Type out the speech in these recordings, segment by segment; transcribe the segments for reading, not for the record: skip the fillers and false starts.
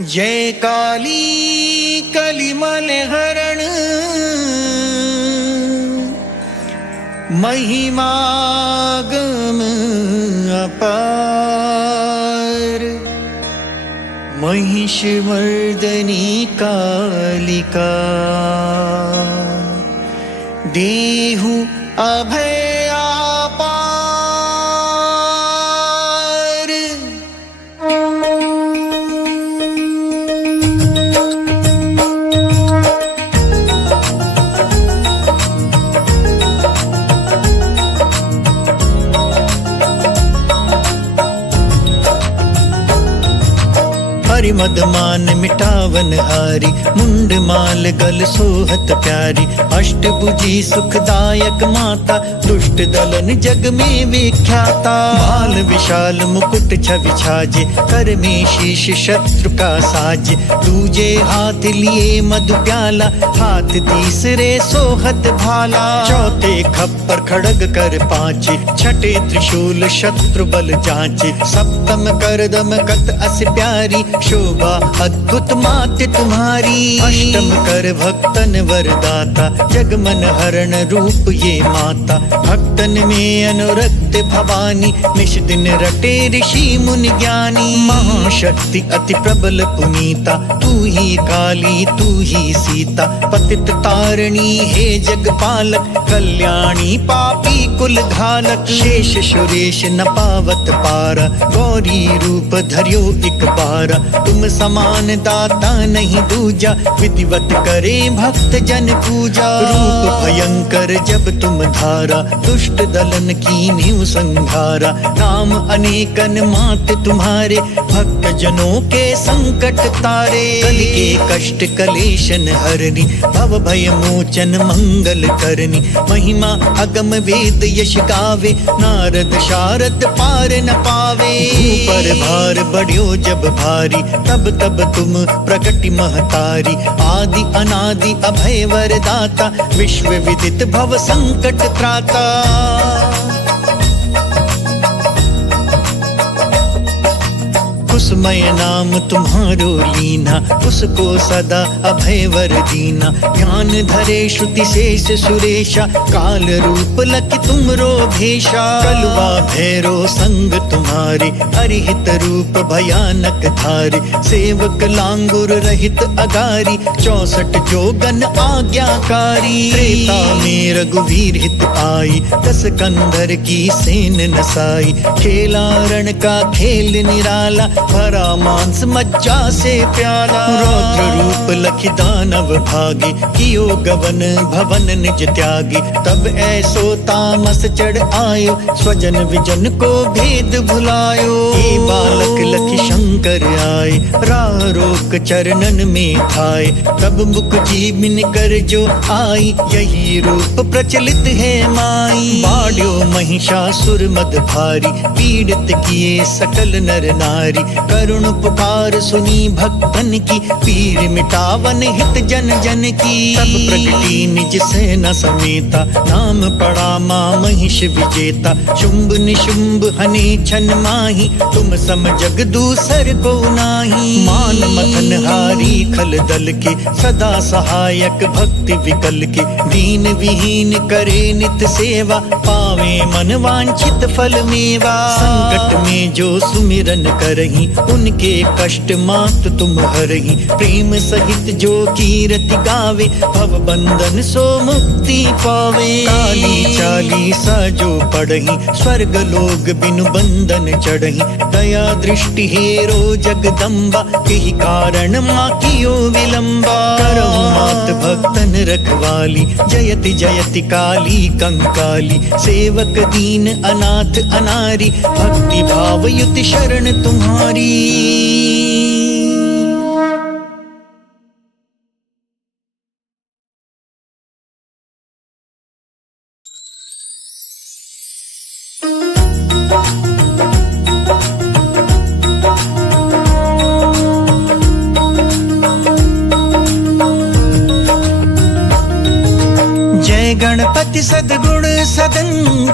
जय काली कलिमल हरण महिमागम अपार। महिषमर्दनी कालिका देहु अभय मदमान मिटावन हारी मुंड माल गल सोहत प्यारी। अष्टभुजी सुखदायक माता दुष्ट दलन जग में विख्याता। बाल विशाल मुकुट छवि छाजे कर में शीश शत्रु का साजे। दूजे हाथ लिए मधु प्याला हाथ तीसरे सोहत भाला। चौथे खप्पर खड़ग कर पांचे छठे त्रिशूल शत्रु बल जांचे। सप्तम कर दम कत अस प्यारी शोभा अद्भुत मात तुम्हारी। अष्टम कर भक्तन वरदाता जगमन हरण रूप ये माता। भक्तन में अनुरक्त भवानी निश दिन रटे ऋषि मुनि ज्ञानी। महाशक्ति अति प्रबल पुनीता तू ही काली तू ही सीता। पतित तारणी हे जगपालक कल्याणी पापी कुल घालक। शेष सुरेश न पावत पारा गौरी रूप धर्यो एक बारा। तुम समान दाता नहीं दूजा विधिवत करे भक्त जन पूजा। रूप भयंकर जब तुम धारा दुष्ट दलन की नीव संघारा। नाम अनेकन मात तुम्हारे भक्त जनों के संकट तारे। कल के कष्ट कलेशन हरनी भव भय मोचन मंगल करनी। महिमा अगम वेद यश गावे नारद शारद पार न पावे। ऊपर भार बढ़्यो जब भारी तब तब तुम प्रकटि महतारी। आदि अनादि अभय वरदाता विश्व विदित भव संकट त्राता। कुसमय नाम तुम्हारो लीना उसको सदा अभय वर दीना। ध्यान धरे श्रुति शेष सुरेशा काल रूप लखि तुमरो भेषा। कलवा भैरो संग तुम्हारे अरिहित रूप भयानक धारे। सेवक लांगुर रहित अगारी 64 जोगन आज्ञाकारी। त्रेता में रघुवीर हित आई 10 कंधर की सेन नसाई। खेला रण का खेल निराला भरा मांस मज्जा से प्याला। रौद्र रूप लखि दानव भागे कियो गवन भवन निज त्यागे। तब ऐसो तामस चढ़ आयो स्वजन विजन को भेद भुलायो। हे बालक लखि शंकर आए राह रोक चरणन में थाए। तब मुख जीविन कर जो आई यही रूप प्रचलित है माई। बाढ़्यो महिषासुर मद भारी पीड़ित किए सकल नर नारी। करुण पुकार सुनी भक्तन की पीर मिटावन हित जन जन की। तब प्रगति निज सेना समेता नाम पड़ा मां महिष विजेता। शुंभ निशुंभ हने छन माही तुम सम जग दूसर को नाही। मान मथन हारी खल दल के सदा सहायक भक्ति विकल के। दीन विहीन करे नित सेवा पावे मन वांछित फल मेवा। संकट में जो सुमिरन करही उनके कष्ट मात तुम हरही। प्रेम सहित जो कीरति गावे भव बंधन सो मुक्ति पावे। काली चालीसा जो पढ़ही स्वर्ग लोग बिनु बंधन चढ़ही। दया दृष्टि हेरो जगदम्बा यही कारण माँ कियो विलंबा। करो मात भक्तन रखवाली जयति जयति काली कंकाली। सेवक दीन अनाथ अनारी भक्ति भाव युति शरण तुम्हारी। गणपति सद्गुण सदन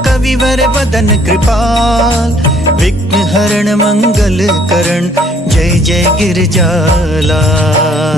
कविवर वदन कृपाल। विघ्न हरण मंगल करण जय जय गिरजाला।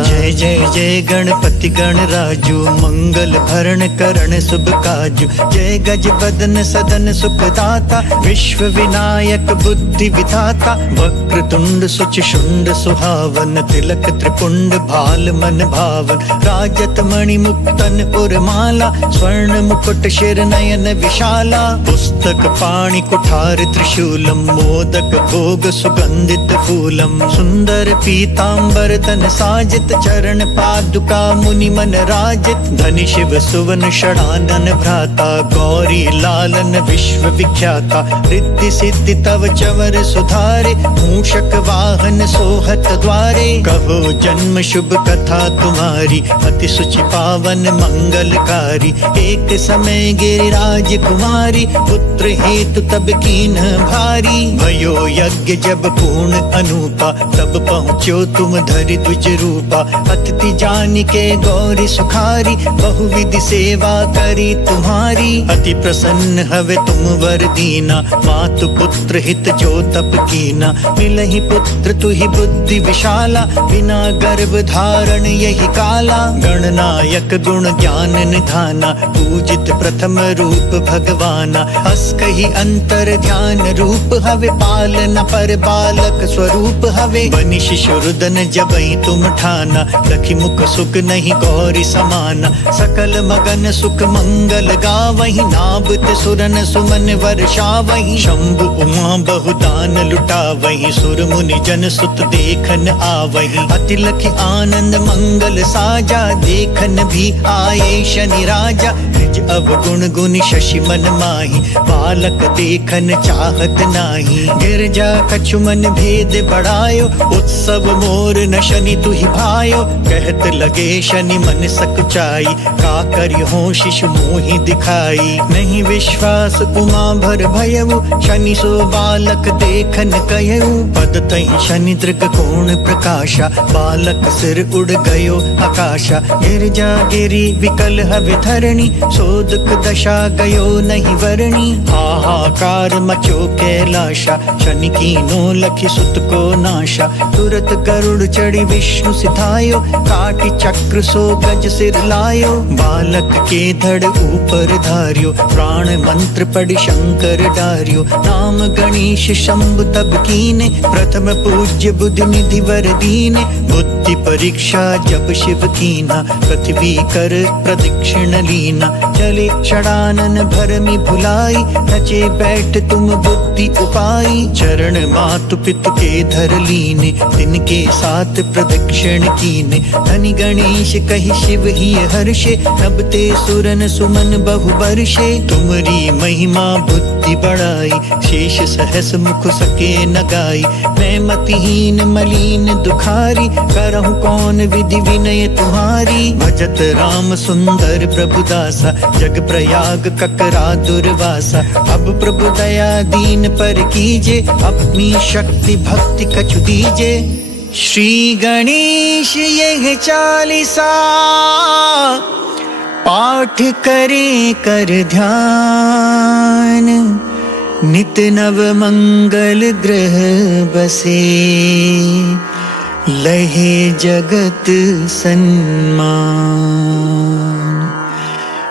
जय जय जय गणपति गणराजू मंगल भरण करण शुभ काजू। जय गज बदन सदन सुखदाता विश्व विनायक बुद्धि विधाता। वक्र तुंड सुच शुंड सुहावन तिलक त्रिपुंड भाल मन भावन। राजत मणि मुक्तन उर्माला स्वर्ण मुकुट शिर नयन विशाला। पुस्तक पाणि कुठार त्रिशूलम मोदक भोग सुगंधित फूलम। सुंदर पीतांबर तन साजित चरण पादुका मुनि मन राजित। धनि शिव सुवन षडानन भ्राता गौरी लालन विश्व विख्याता। रिद्धि सिद्धि तव चवर सुधारे मूषक वाहन सोहत द्वारे। कहो जन्म शुभ कथा तुम्हारी अति सुचि पावन मंगलकारी। एक समय गिरिराज कुमारी पुत्र हेतु तब कीन भारी। भयो यज्ञ जब पूर्ण अनूपा तब पहुँचो तुम धरि द्विज रूपा। अतिथि जान के गौरी सुखारी बहुविधि सेवा करी तुम्हारी। अति प्रसन्न हवे तुम वर दीना मातु पुत्र हित जो तप कीना। मिलहि पुत्र तुहि बुद्धि विशाला बिना गर्भ धारण यही काला। गणनायक गुण ज्ञान निधाना पूजित प्रथम रूप भगवाना। अस कही अंतर ध्यान रूप हवे पालना पर बालक स्वरूप हवे। बनि शिशुरुदन जबहि तुम ठाना लखि मुख सुख नहीं गौरी समाना। सकल मगन सुख मंगल गावहि नाबत सुरन सुमन वर्षावहि। शंभु उमा बहुदान लुटावहि सुर मुनि जन सुत देखन आवहि। अति लखि आनंद मंगल साजा देखन भी आए शनि राजा। निज अवगुण गुनि शशि मन माहि बालक देखन चाहत नाही। गिरजा कछु मन भेद बढ़ायो उत्सव मोर न शनि तुहि भायो। कहत लगे शनि मन सकुचाई का करियो शिशु मोहि दिखाई। नहीं विश्वास उमा भर भयउ शनि सो बालक देखन कहु। पद तहि शनि दृग कोण प्रकाशा बालक सिर उड़ गयो आकाशा। गिरजा गिरी विकल हवे धरणी सो दुख दशा गयो नहीं वरणी। हाहाकार मचो कैलाशा शनि कीनो लखि सुत को नाशा। तुरत गरुड़ चढ़ी विष्णु सिधायो काटी चक्र सो गज सिर लायो। बालक के धड़ ऊपर धारियो प्राण मंत्र पढ़ शंकर डारियो। नाम गणेश शंभु तब कीने प्रथम पूज्य बुद्धि निधि वर दीने। बुद्धि परीक्षा जब शिव कीना पृथ्वी कर प्रदक्षिण लीना। चले षडानन भरमि भुलाई नचे बैठ तुम बुद्धि उपाई। चरण मातु पितु के धर लीने तिनके साथ प्रदक्षिण कीने। धनि गणेश कहि शिव ही हर्षे नबते सुरन सुमन बहु बर्षे। तुमरी महिमा बुद्धि बढ़ाई शेष सहस मुख सके न गाई। मैं मतिहीन मलिन दुखारी करहु कौन विधि विनय तुम्हारी। भजत राम सुंदर प्रभु दासा जग प्रयाग ककरा दुर्वासा। अब प्रभु दया दीन पर कीजे अपनी शक्ति भक्ति कछु दीजे। श्री गणेश यह चालीसा पाठ करे कर ध्यान। नित नव मंगल ग्रह बसे लहे जगत सन्मान।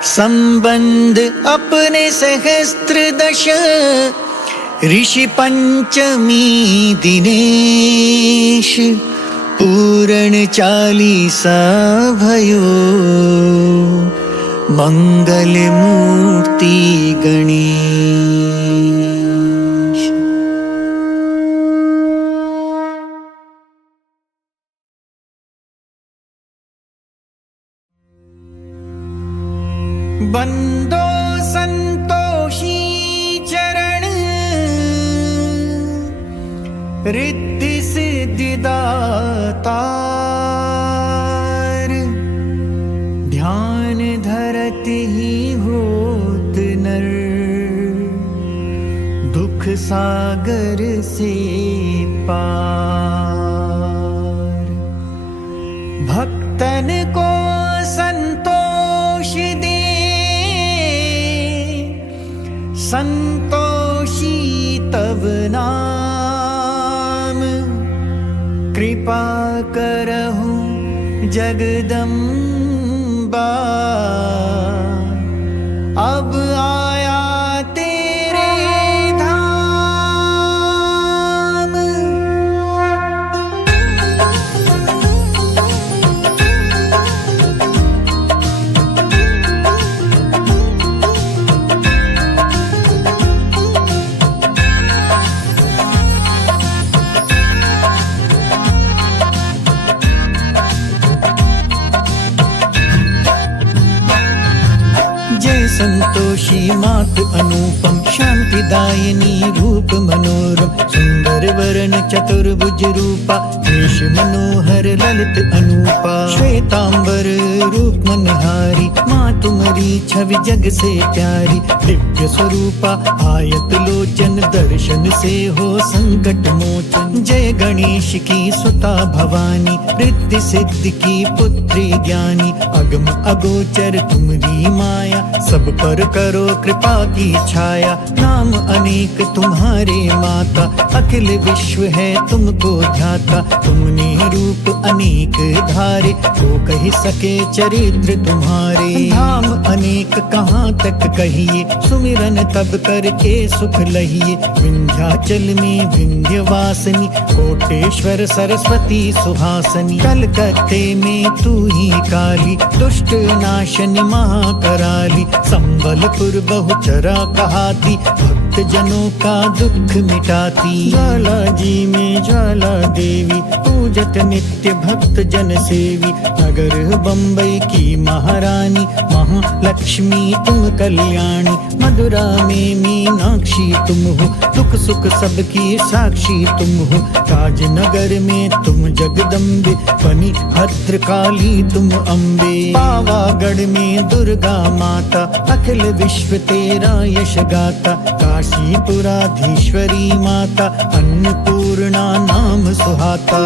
संबंध अपने सहस्त्र दश ऋषि पंचमी दिनेश। पूर्ण चालीसा भयो मंगल मूर्ति गणेश। बंदो संतोषी चरण रिद्धि सिद्धि दातार। ध्यान धरत ही होत नर दुख सागर से पार। भक्तन को संतोष दे संतोषी तब ना कृपा करहु जगदम्बा, अब आया तेरे धाम। जय संतोषी मात अनुपम, शांतिदायिनी रूप मनोरम, सुंदर वरण चतुर्भुज रूपा, वेश मनोहर ललित अनूपा, श्वेतांबर रूप मनहारी, माँ तुम्हारी छवि जग से प्यारी, दिव्य स्वरूपा आयत लोचन, दर्शन से हो संकट मोचन। जय गणेश की सुता भवानी, रिद्धि सिद्धि की पुत्री ज्ञानी, अगम अगोचर तुम्हारी माया, सब पर करो कृपा की छाया। नाम अनेक तुम्हारे माता, अखिल विश्व है तुमको ध्याता, तुमने रूप अनेक धारे, को कह सके चरित्र तुम्हारे। धाम अनेक कहाँ तक कहिए, सुमिरन तब करके सुख लहिए, विंध्याचल में विंध्यवासिनी, कोटेश्वर सरस्वती सुहासनी, कलकत्ते में तू ही काली, दुष्ट नाशनी महाकराली, संबलपुर बहुचरा कहाती, भक्त जनों का दुख मिटाती। ज्वाला जी में ज्वाला देवी, पूजत नित्य भक्त जन सेवी, नगर बम्बई की महारानी, महालक्ष्मी तुम कल्याणी, मधुरा में मीनाक्षी तुम हो, दुख सुख सबकी साक्षी तुम हो, राजनगर में तुम जगदम्बे, बनी भद्रकाली तुम अम्बे, पावागढ़ में दुर्गा माता, अखिल विश्व तेरा यश गाता, काशीपुराधीश्वरी माता, अन्नपूर्णा नाम सुहाता।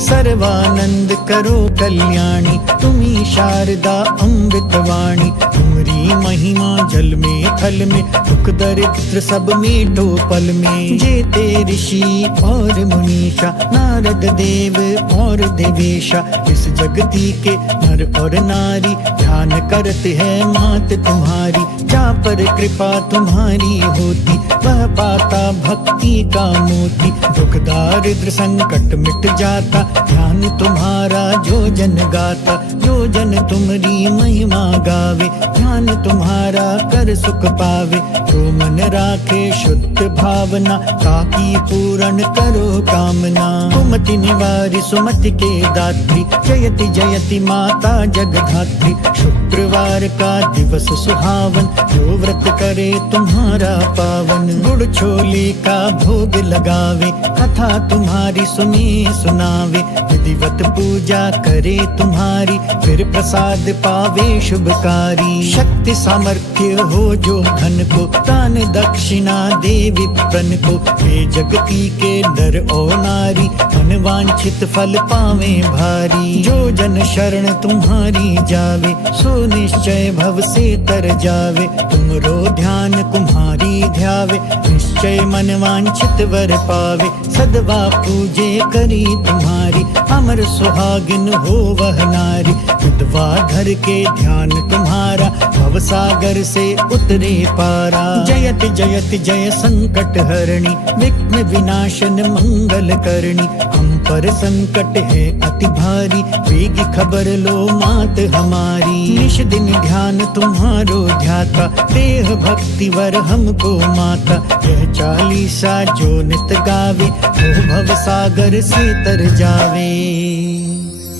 सर्वानंद करो कल्याणी, तुम्ही शारदा अमृतवाणी, तुम्हारी महिमा जल में थल में, दुख दरिद्र सब मेटो पल में। जेते ऋषि और मुनीषा, नारद देव और देवेशा, इस जगती के नर और नारी, ध्यान करते हैं मात तुम्हारी, जहाँ पर कृपा तुम्हारी होती, वह पाता भक्ति का मोती, दुख दारिद्र संकट मिट जाता, ध्यान तुम्हारा जो जन गाता, जो जन तुम्हारी महिमा गावे, ध्यान तुम्हारा कर सुख पावे, तो मन राखे शुद्ध भावना, ताकि पूर्ण करो कामना। कुमति निवारी सुमति के दात्री, जयति जयति माता जगधात्री, शुक्रवार का दिवस सुहावन, जो व्रत करे तुम्हारा पावन, गुड़ छोले का भोग लगावे, कथा तुम्हारी सुने सुनावे, विधिवत पूजा करे तुम्हारी, फिर प्रसाद पावे शुभकारी। शक्ति सामर्थ्य हो जो धन को, दान दक्षिणा देवी प्रन को, वे जगती के नर और नारी, मन वांछित फल पावे भारी। जो जन शरण तुम्हारी जावे, सो निश्चय भव से तर जावे, तुमरो ध्यान तुम्हारी ध्यावे, निश्चय मन वांछित वर पावे, सदवा पूजे करी तुम्हारी, अमर सुहागिन हो वह नारी, विधवा घर के ध्यान तुम्हारा, भवसागर से उतरे पारा। जयति जयति जय संकट हरणी, विघ्न विनाशन मंगल करणी, हम पर संकट है अति भारी, वेगी खबर लो मात हमारी। निश दिन ध्यान तुम्हारो ध्याता, देह भक्ति वर हमको माता, यह चालीसा जो नित गावे, वो भव सागर से तर जावे।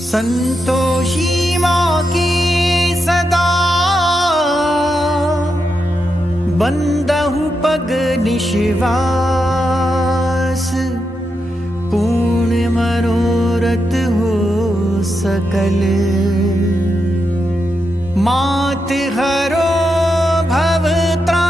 संतोषी माँ की सदा बंदहु पग निश्वास, पूर्ण मनोरथ हो सकल, मात हरो भव त्रास।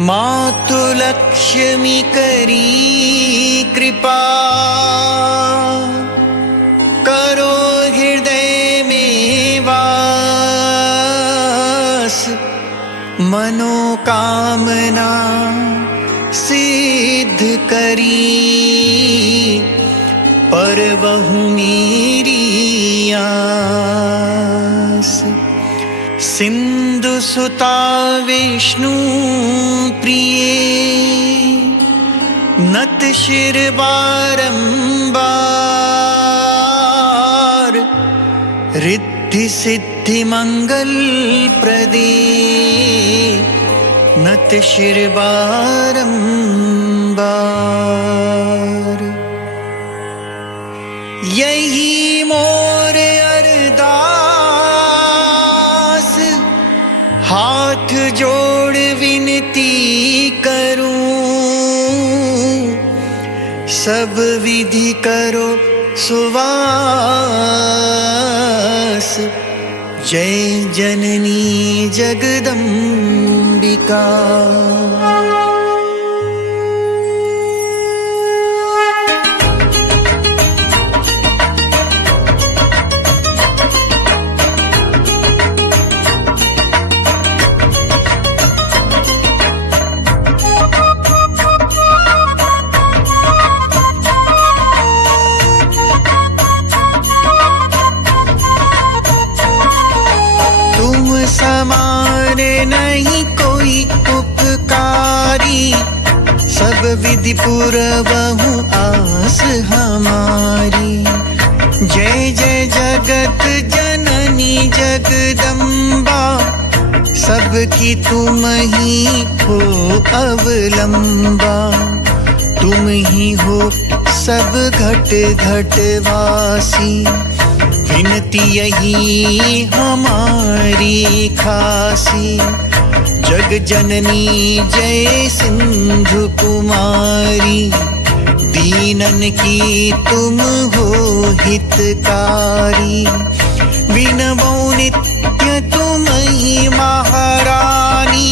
मातु लक्ष्मी करी कृपा, करो मनोकामना सिद्ध करी, परवहु मेरी आस। सिंधु सुता विष्णु प्रिय, नत शिर बारंबार। रिद्धि सिद्धि मंगल प्रदे, नत शिर बारंबार। यही मोर अरदास, हाथ जोड़ विनती करूं। सब विधि करो सुवास, जय जननी जगदम्बिका। समान नहीं कोई उपकारी, सब विधि पूरवहु आस हमारी। जय जय जगत जननी जगदम्बा, सबकी तुम ही हो अवलंबा। तुम ही हो सब घट घट वासी, विनती यही हमारी खासी। जग जननी जय सिंधु कुमारी, दीनन की तुम हो हितकारी। विनवो नित्य तुम ही महारानी,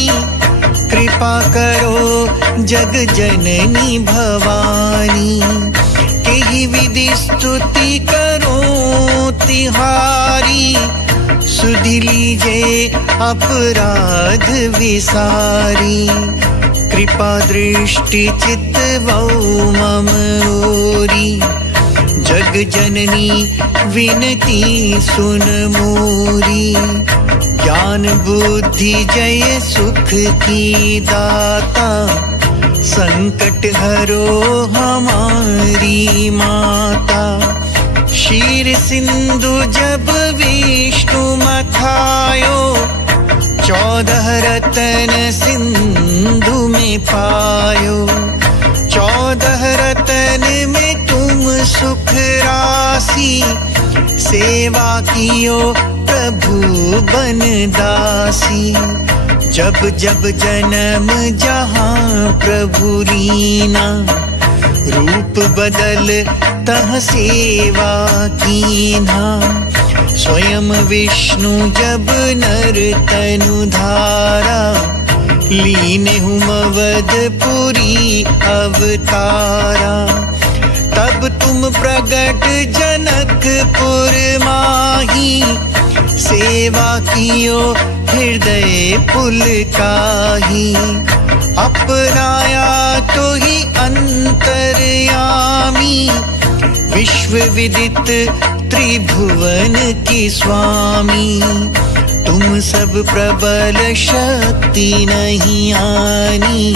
कृपा करो जग जननी भवानी। केहि विधि स्तुति करो तिहारी, सुधि लीजे अपराध विसारी। कृपा दृष्टि चित्तवो मम ओरी, जग जननी विनती सुन मोरी। ज्ञान बुद्धि जय सुख की दाता, संकट हरो हमारी माता। क्षीर सिंधु जब विष्णु मथायो, 14 रतन सिंधु में पायो। 14 रतन में तुम सुख राशि, सेवा कियो प्रभु बन दासी। जब जब जन्म जहाँ प्रभु रीना, रूप बदल तह सेवा कीन्हा। स्वयं विष्णु जब नर तनु धारा, लीने हुम अवधपुरी अवतारा। तब तुम प्रगट जनकपुर माही, सेवा कियो हृदय पुलकाही। अपनाया तो ही अंतर्यामी, विश्व विदित त्रिभुवन की स्वामी। तुम सब प्रबल शक्ति नहीं आनी,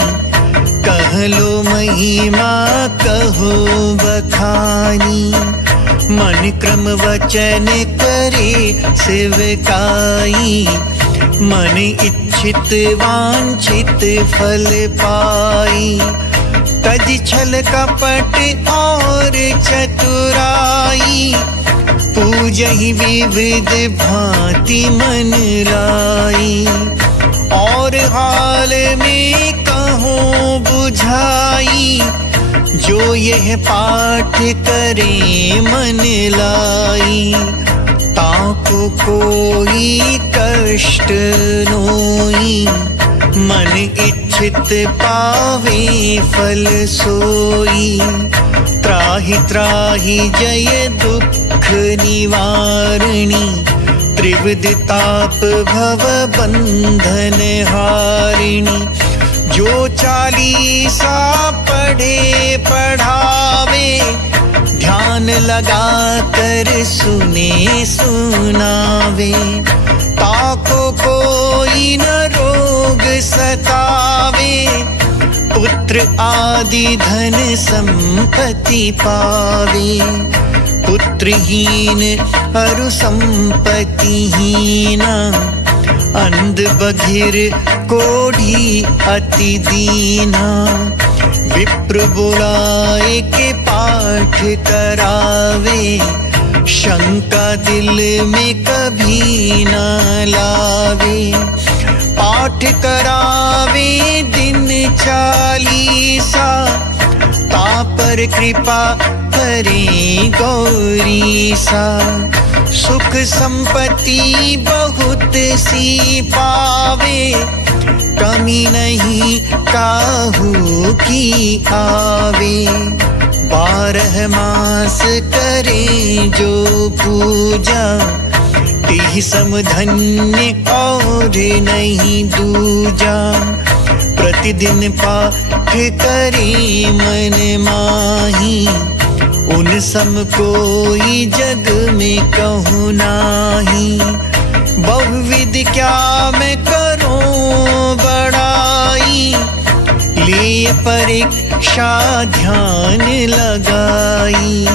कह लो महिमा कहो बखानी। मन क्रम वचन करे सेवकाई, मन इच्छित वांछित फल पाई। तज छल कपट और चतुराई, पूजहि विविध भांति मन लाई। और हाल में कहूँ बुझाई, जो यह पाठ करे मन लाई। ताको कोई कष्ट नोई, मन इच्छित पावे फल सोई। त्राहि त्राहि जय दुख निवारणी, त्रिविध ताप भव बंधन हारिणी। जो 40 पढ़े पढ़ावे, ध्यान लगा कर सुने सुनावे। ताको कोई न रोग सतावे, पुत्र आदि धन संपत्ति पावे। पुत्रहीन अरु संपत्तिहीना, अंध बधिर कोढ़ी अति दीना। विप्र बुलाए के पाठ करावे, शंका दिल में कभी न लावे। पाठ करावे दिन 40, तापर कृपा करे गौरीसा। सुख संपत्ति बहुत सी पावे, कमी नहीं काहू की आवे। 12 मास करे जो पूजा, तिहि समधन्य और नहीं दूजा। प्रतिदिन पाठ करे मन माही, उन सम कोई जग में कहूँ नाही। बहुविध क्या मैं करूं बड़ाई, ले परीक्षा ध्यान लगाई।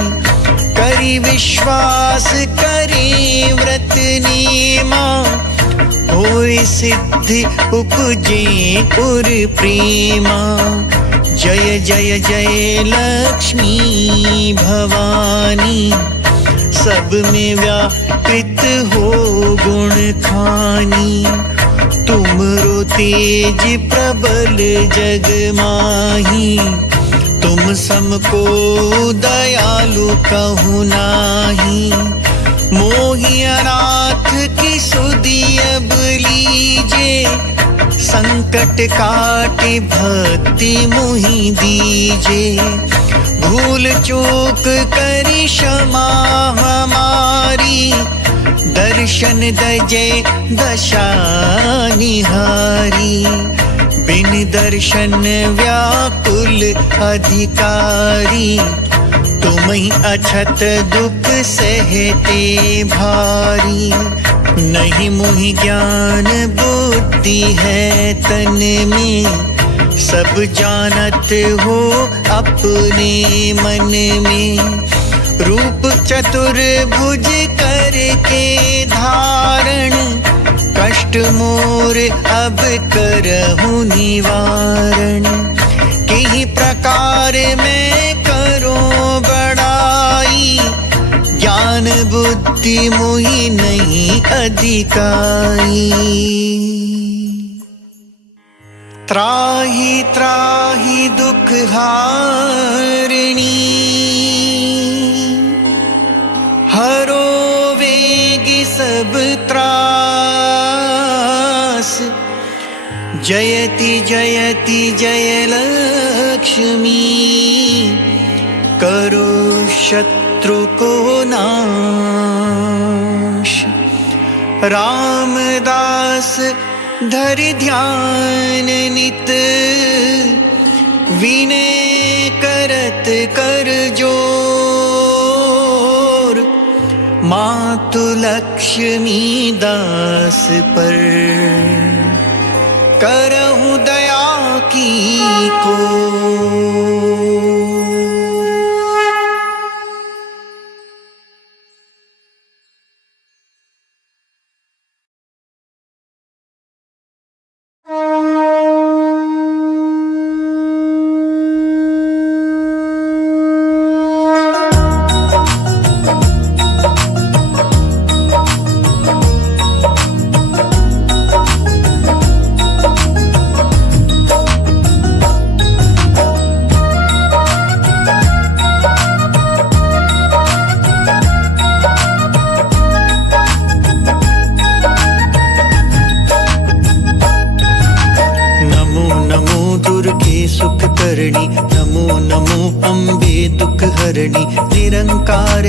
करी विश्वास करे व्रत नेमा, होय सिद्धि उपजे उर प्रेमा। जय जय जय लक्ष्मी भवानी, सब में व्यापृत हो गुण खानी। तुमरो तेज प्रबल जग माही, तुम समको दयालु कहूँ नाही। मोहि अनाथ की सुधि अब लीजे, संकट काटे भक्ति मुहि दीजे। भूल चूक करी क्षमा हमारी, दर्शन दजे दशा निहारी। बिन दर्शन व्याकुल अधिकारी, तुम्हीं अछत दुख सहते भारी। नहीं मुहि ज्ञान बुद्धि है तन में, सब जानत हो अपने मन में। रूप चतुर्भुज करके धारण, कष्ट मोर अब करहूँ निवारण। किही प्रकार मैं करूँ बड़ाई, ज्ञान बुद्धि मोहि नहीं अधिकाई। त्राहि त्राहि दुख हारिणी, हरो वेगी सब त्रास। जयति जयति जय लक्ष्मी, करो शत्रु को नाश। रामदास धरि ध्यान नित, विनय करत कर जोर। मातु लक्ष्मी दास पर, करहूँ दया की को।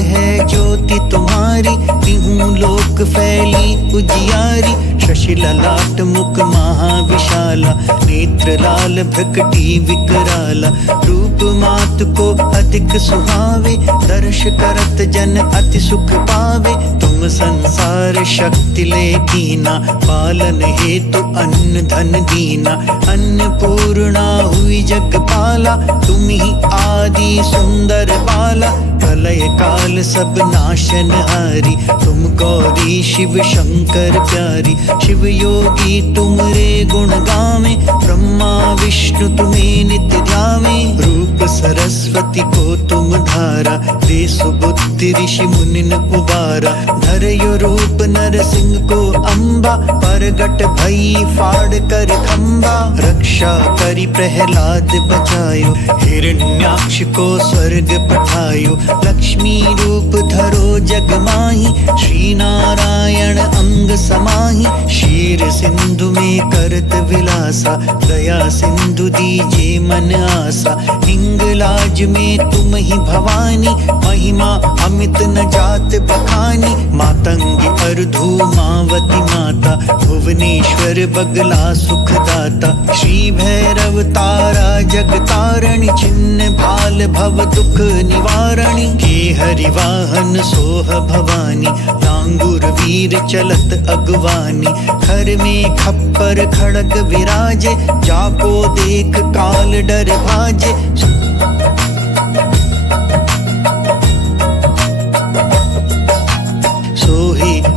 है ज्योति तुम्हारी, तिहूं लोक फैली उजियारी। शशि ललाट मुख महाविशाला, नेत्र लाल भ्रकटी विकराला। रूप मात को अधिक सुहावे, दर्श करत जन अति सुख पावे। तुम संसार शक्ति ले कीना, पालन हेतु अन्न धन दीना। अन्नपूर्णा हुई जगपाला, तुम ही आदि सुंदर बाला। प्रलय काल सब नाशन हारी, तुम गौरी शिव शंकर प्यारी। शिव योगी तुमरे गुण गावे, ब्रह्मा विष्णु तुम्हें नित्य ध्यावे। रूप सरस्वती को तुम धारा, दे सुबुद्धि ऋषि मुनिन उबारा। धरयो रूप नरसिंह को अम्बा, परगट भई फाड़ कर खम्बा। रक्षा करी प्रहलाद बचायो, हिरण्याक्ष को स्वर्ग पठायो। लक्ष्मी रूप धरो जग माही, श्री नारायण अंग समाही। क्षीर सिंधु में करत विलासा, दया सिंधु दीजे मन आसा। हिंगलाज में तुम ही भवानी, महिमा अमित न जात बखानी। मातंगी अर्धू मावती माता, भुवनेश्वर बगला सुखदाता। श्री भैरव तारा जगतारणी, छिन्न भाल भव दुख निवारणी। के हरिवाहन सोह भवानी, लांगुर वीर चलत अगवानी। खर में खप्पर खड़ग विराजे, जाको देख काल डर भाजे।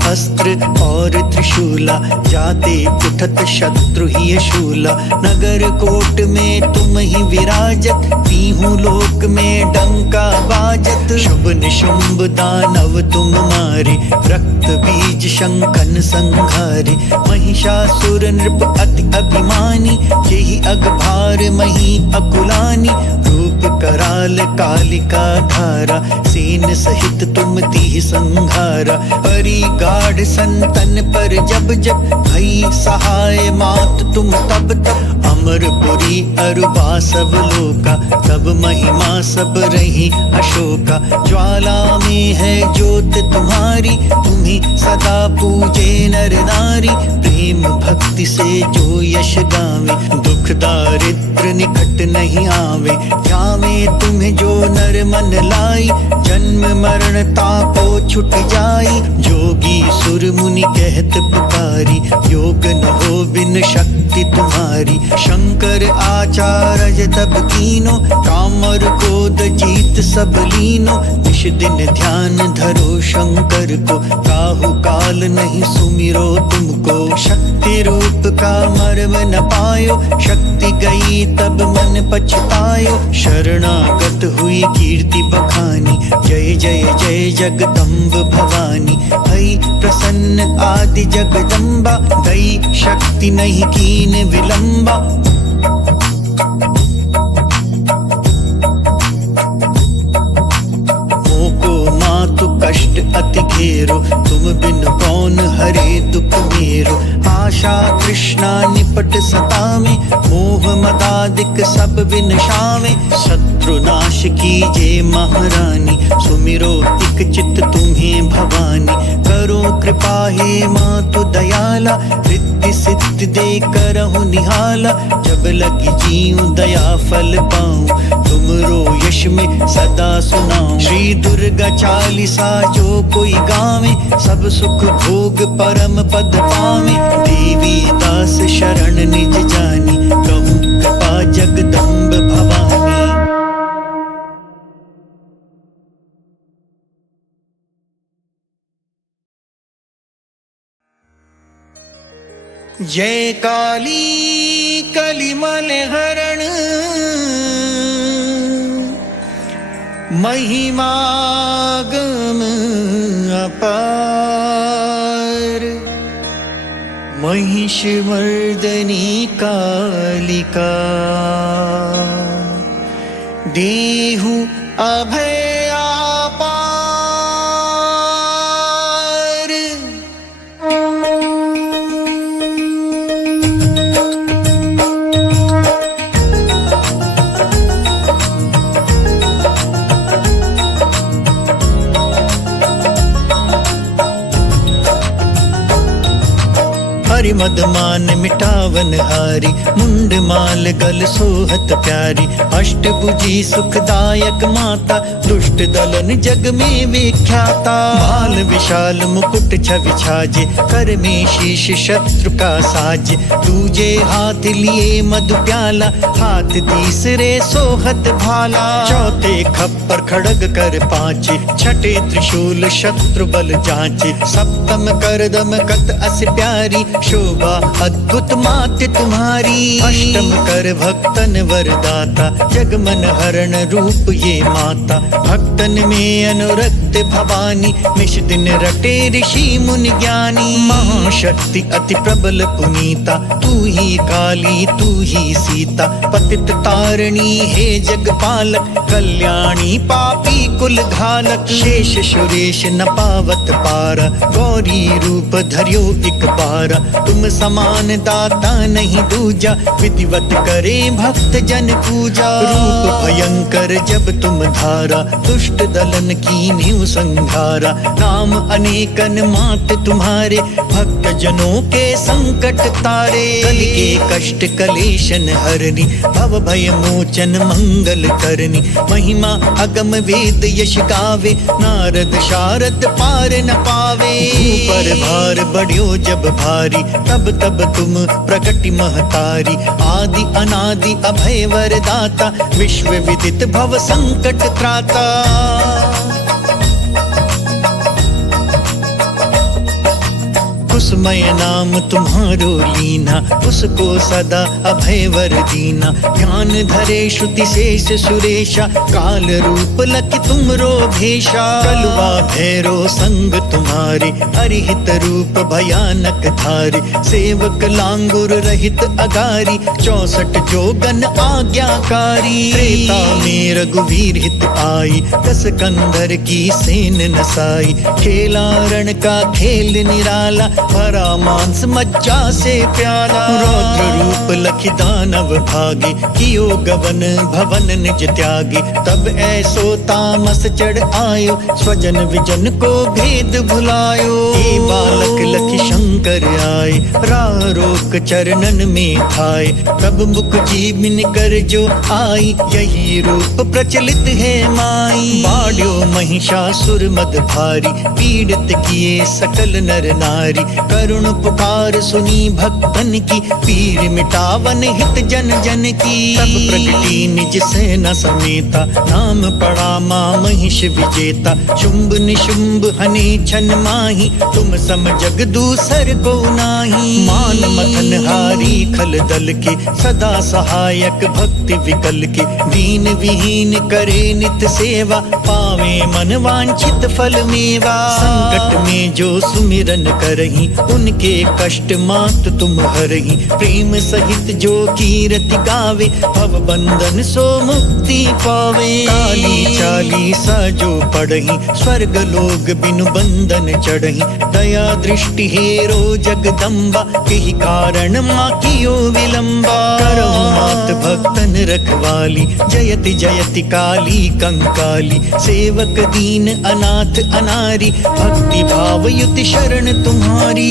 अस्त्र और त्रिशूला, जाते उठत शत्रु ही शूला। नगर कोट में तुम ही विराजत, तीहूं लोक में डंका बाजत। शुभ निशुंभ दानव तुम मारे, रक्त बीज शंखन संहारे। महिषासुर नृप अति अभिमानी, जेहि अगभार मही अकुलानी। रूप कराल कालिका धारा, सेन सहित तुम तिह संहारा। परी गाढ़ संतन पर जब जब, भई सहाय मात तुम तब तब। अमरपुरी अरुबा सब लोका, तब महिमा सब रही अशोका। ज्वाला में है ज्योत तुम्हारी, तुम्हें सदा पूजे नर नारी। प्रेम भक्ति से जो यश गावे, दुख दारिद्र निकट नहीं आवे। जावे तुम्हें जो नर मन लाई, जन्म मरण तापो छुट जाई। जोगी सुर मुनि कहत पुकारी, योग न हो बिन शक्ति तुम्हारी। शंकर आचार्य तब कीनो, कामर क्रोध जीत सब लीनो। निश दिन ध्यान धरो शंकर को, काहू काल नहीं सुमिरो तुमको। शक्ति रूप का मर्म न पायो, शक्ति गई तब मन पछतायो। शरणागत हुई कीर्ति बखानी, जय जय जय जगदम्ब भवानी। भई प्रसन्न आदि जगदम्बा, दई शक्ति नहीं कीन विलंबा। कष्ट अति घेरो, तुम बिन कौन हरे दुख मेरो। आशा तृष्णा निपट सतावे, मोह मदादिक सब विनशावे। शत्रु नाश कीजे महारानी, सुमिरो इक चित तुम्हें भवानी। करो कृपा हे मातु दयाला, रिद्धि सिद्धि दे करहु निहाला। जब लगी जीऊं दया फल पाऊं, तुमरो यश में सदा सुनाऊं। श्री दुर्गा चालीसा जो कोई गावे, सब सुख भोग परम पद पावे। देवी दास शरण निज जानी, कहूँ कृपा जगदम्ब भवानी। जय काली कलिमल हरण, महिमागम अपार। महिष मर्दनी कालिका, देहु अभय हरि मद मान मिटावन हारी, मुंड माल गल सोहत प्यारी। अष्टभुजी सुखदायक माता, दुष्ट दलन जग में विख्याता। बाल विशाल मुकुट छवि छाजे, कर में शीश शत्रु का साजे। दूजे हाथ लिए मधु प्याला, हाथ तीसरे सोहत भाला। चौथे खप्पर खड़ग कर पांचे, छठे त्रिशूल शत्रु बल जांचे। सप्तम कर दम कत अस प्यारी, शोभा अद्भुत मात तुम्हारी। अष्टम कर भक्तन वरदाता, जग मन हरण रूप ये माता। भक्तन में अनुरक्त भवानी, निश दिन रटे ऋषि मुनि ज्ञानी। महाशक्ति अति प्रबल पुनीता, तू ही काली तू ही सीता। पतित तारणी हे जगपालक, कल्याणी पापी कुल घालक। शेष सुरेश न पावत पारा, गौरी रूप धर्यो एक बारा। तुम समान दाता नहीं दूजा, विधिवत करे भक्त जन पूजा। रूप भयंकर जब तुम धारा, दुष्ट दलन की नीव संघारा। नाम अनेकन मात तुम्हारे, भक्त जनों के संकट तारे। कल के कष्ट कलेशन हरनी, भव भय मोचन मंगल करनी। महिमा अगम वेद यश गावे, नारद शारद पार न पावे। ऊपर भार बढ़्यो जब भारी, तब तब तुम प्रकटि महतारी। आदि अनादि अभय वरदाता, विश्व विदित भव संकट त्राता। कुसमय नाम तुम्हारो लीना, उसको सदा अभय वर दीना। ध्यान धरे श्रुति शेष सुरेशा, काल रूप लखि तुमरो भेषा। कलवा भैरो संग तुम्हारे, अरिहित रूप भयानक धारे। सेवक लांगुर रहित अगारी, 64 जोगन आज्ञाकारी। त्रेता में रघुवीर हित आई, 10 कंधर की सेन नसाई। खेला रण का खेल निराला, भरा मांस मज्जा से प्याला। रौद्र रूप लखि दानव भागे, कियो गवन भवन निज त्यागे। तब ऐसो तामस चढ़ आयो, स्वजन विजन को भेद भुलायो। हे बालक लखि शंकर आए, राह रोक चरणन में थाए। तब मुख जीविन कर जो आई, यही रूप प्रचलित है माई। बाढ़्यो महिषासुर मद भारी, पीड़ित किए सकल नर नारी। करुण पुकार सुनी भक्तन की, पीर मिटावन हित जन जन की। तब प्रगटी निज सेना समेता, नाम पड़ा मां महिष विजेता। शुंभ निशुंभ हने छन माही, तुम सम जग दूसर को नाही। मान मथन हारी खल दल के, सदा सहायक भक्ति विकल के। दीन विहीन करे नित सेवा, पावे मन वांछित फल मेवा। संकट में जो सुमिरन करही, उनके कष्ट मात तुम हरही। प्रेम सहित जो कीरति गावे, भव बंधन सो मुक्ति पावे। काली चालीसा जो पढ़ही, स्वर्ग लोग बिनु बंधन चढ़ही। दया दृष्टि हेरो जगदम्बा, केहि कारण माँ कियो विलंबा। करो मात भक्तन रखवाली, जयति जयति काली कंकाली। सेवक दीन अनाथ अनारी, भक्ति भाव युति शरण तुम्हारी।